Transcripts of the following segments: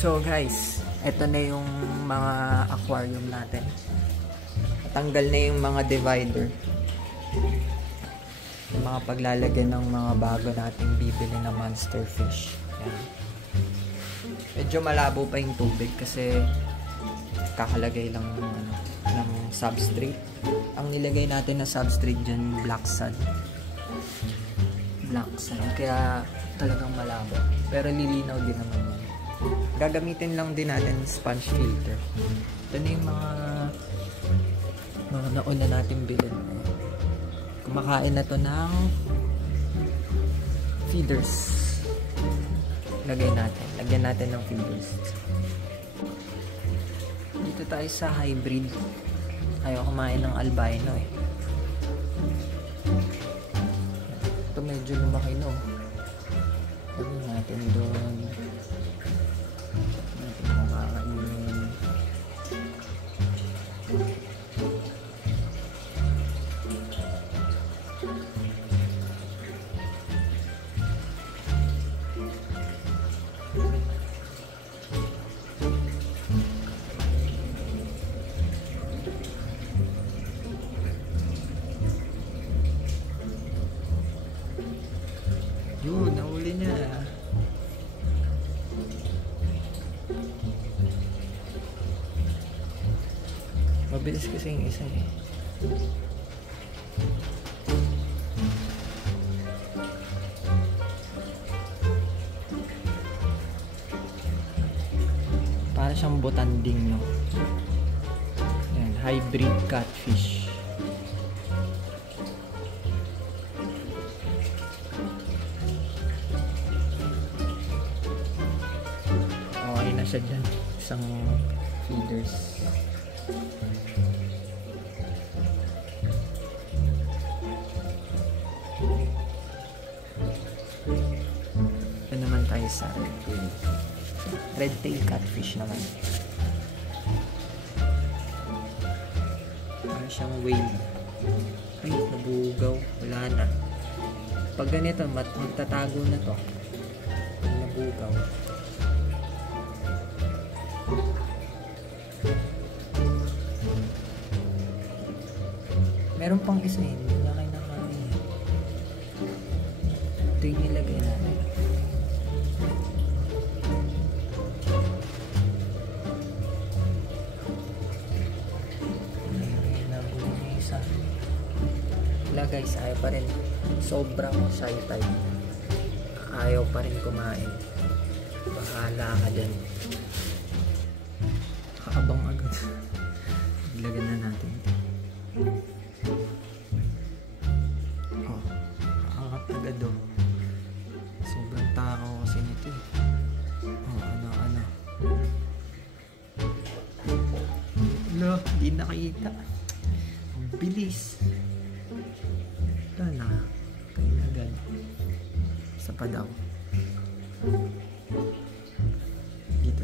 So guys, eto na yung mga aquarium natin. Tanggal na yung mga divider. Yung mga paglalagyan ng mga bago nating bibili na monster fish. Yan. Medyo malabo pa yung tubig kasi kakalagay lang ng substrate. Ang nilagay natin na substrate dyan yung black sand. Black sand. Kaya talagang malabo. Pero lilinaw din naman yan. Gagamitin lang din natin sponge filter. Ito na yung mga nauna natin bilhin. Kumakain na to ng feeders. Lagyan natin ng feeders. Dito tayo sa hybrid. Ayaw kumain ng albino eh. Ito medyo lumaki no. Lagyan natin doon. Natin makakainin. Yun, nahuli niya. Mabilis kasi yung isa eh. Para siyang botanding, no? Yan, hybrid catfish. Okay na siya dyan. Isang feeders. Ito naman tayo sa red tail catfish naman. Para siyang whale. Ay, nabugaw. Wala na. Pag ganito, magtatago na to. Pag nabugaw. Meron pang isa yun. Hindi na kayo nakain. Ito yung nilagay natin. Wala guys, ayaw pa rin. Sobrang shy type. Ayaw pa rin kumain. Bahala ka dyan. Kakabang agad. Ilagyan na natin. Oh, angat agad oh. Sobrang takaw kasi nito eh. Oh, ano. Wala, di nakita. Ang bilis. Na kaya agad sa padaw dito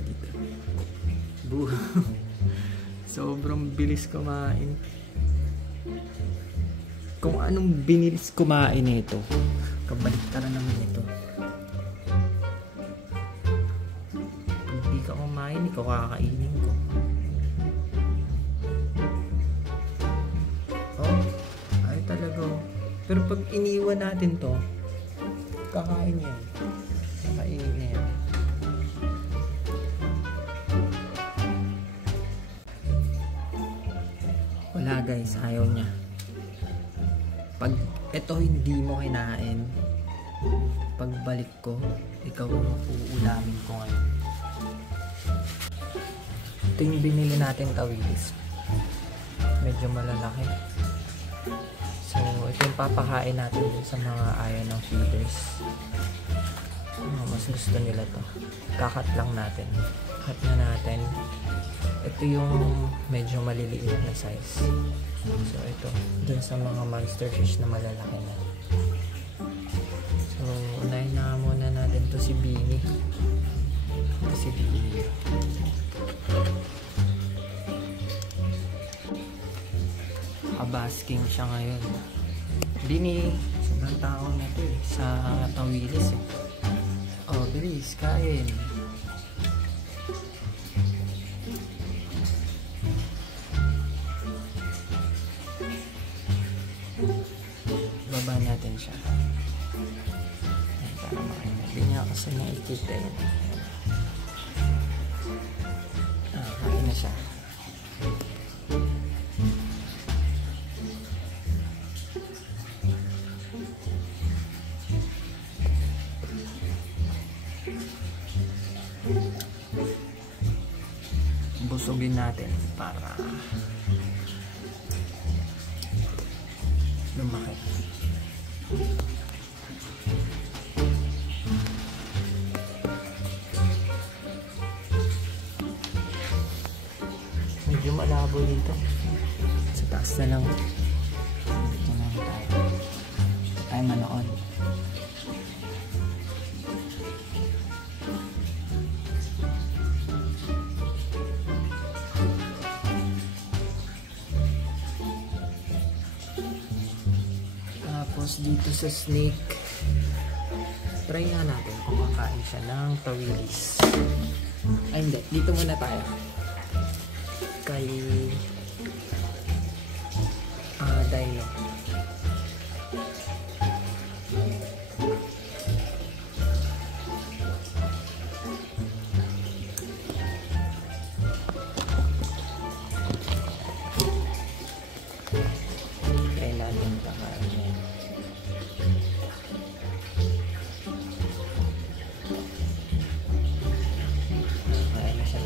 buho. Sobrang bilis kumain. Kung anong binilis kumain nito, kabaliktaran naman ito. Hindi ka kumain, ikaw kakainin ko. Oh, ay talaga. Pero pag iniwan natin to, kakain yan. Kakainin na yan. Wala guys, ayaw niya. Pag ito hindi mo kinain, pagbalik ko, ikaw ang uulamin ko ngayon. Ito yung binili natin tawilis. Medyo malalaki. So, ito yung papakain natin din sa mga ayaw ng feeders. Mas gusto nila to. Kakat lang natin. Cut na natin. Ito yung medyo maliliit na size. So, ito. Dun sa mga monster fish na malalaki na. So, unahin na muna natin to si Beanie. Ito si Beanie. Basking siya ngayon. Bini, sobrang tao na to eh, sa tawilis eh. Oh, bilis, kain. Bubuksan natin siya. Ayan, para makita. Hindi niya kasi nakikita yun. Kain na siya. Busugin natin para lumaki. Medyo malabo dito. Sa taas na lang. Dito na lang tayo. Tayo manood. Tapos dito sa snake, try nga natin kung makain siya ng tawilis. Ay hindi, dito muna tayo. Kay Dino. Try natin kakain yan. Kain na siya.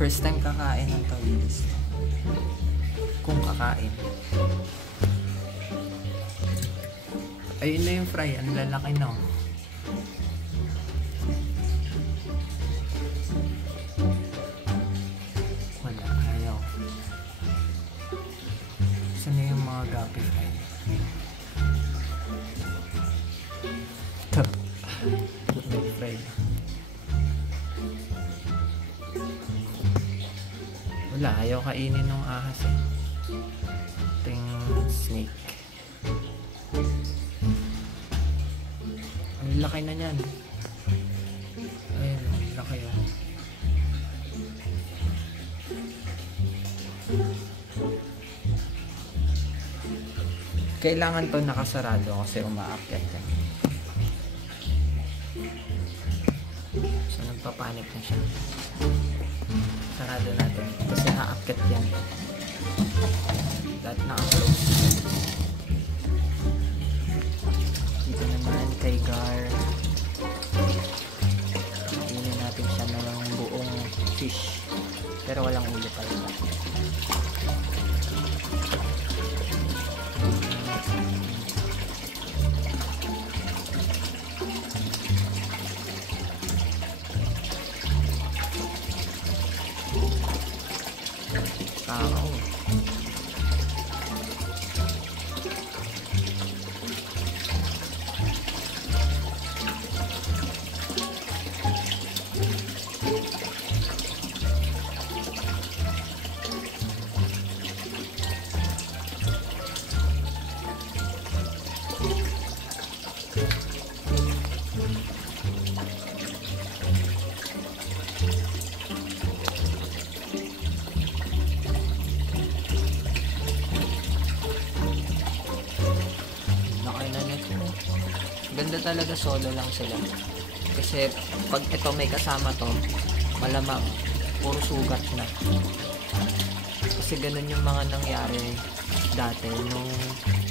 First time kakain ng tawilis. Kung kakain. Ayun na yung fry. Ang lalaki na. Wala. Ayaw. Saan na yung mga gapi fry? Ito. May fry. Wala. Ayaw kainin ng ahas eh. Ito yung snake. Ang laki na niyan. Ayun, ang laki oh. Kailangan to nakasarado kasi umaakyat yan. So nagpapanik na siya. Sarado natin kasi aakyat yan. Lahat naka-close. Dito naman kay Gar. Kainin natin siya ng buong fish. Pero walang ulo pala. Tao. Ganda talaga solo lang sila. Kasi pag ito may kasama to, malamang puro sugat na. Kasi ganun yung mga nangyari dati nung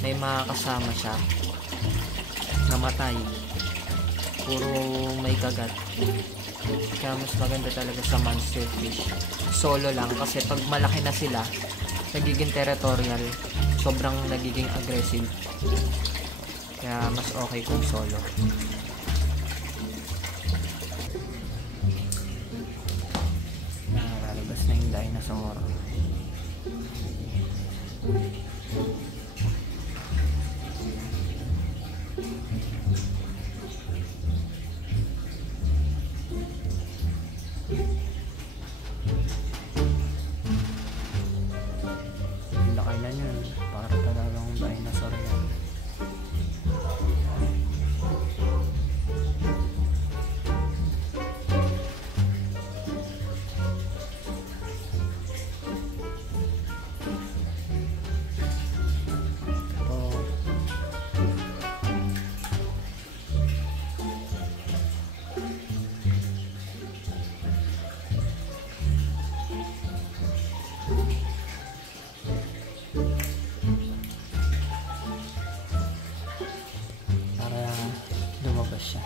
may mga kasama siya namatay. Puro may kagat. Kaya mas maganda talaga sa monster fish. Solo lang kasi pag malaki na sila, nagiging territorial, sobrang nagiging aggressive. Kaya mas okay kung solo. Nakalabas na yung dinosaur. Laki na yun. Para talagang dinosaur yan. Siya.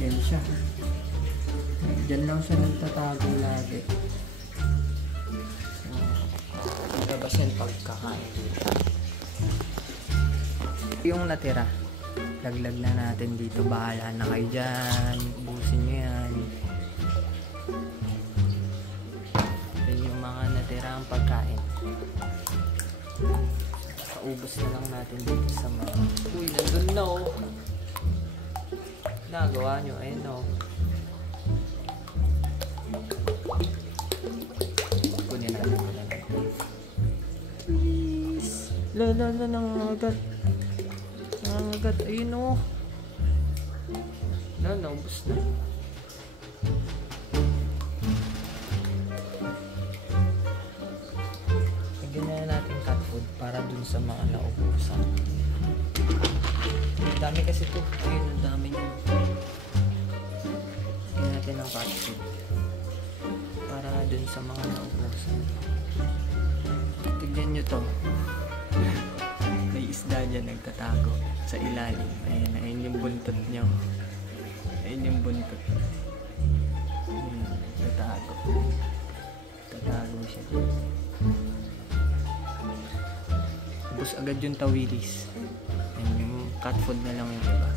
Yan siya. Diyan lang siya nagtatago lagi. So, labasin pagkakain dito. Yung natira, laglag na natin dito. Bahala na kayo dyan. Busin nyo yan. Yan yung mga natirang pagkain. Paubos na lang natin dito sa mga... Uy, nandun na oh. Nagawa nyo, ayun o. Kunin natin ko lang. Please. Nangangagat. Nangangagat, ayun o. Naubos na. Lagyan na natin cat food para dun sa mga naubusan. Ang dami kasi ito. Ayun, ang dami nyo. Lagyan natin ng cat food para dun sa mga naubusan. Tignan nyo to. May isda dyan nagtatago sa ilalim. Ayun yung buntot nyo. Ayun yung buntot. Tatago. Tatago siya. Ubus agad yung tawilis. Ayun yung cat food na lang yung iba.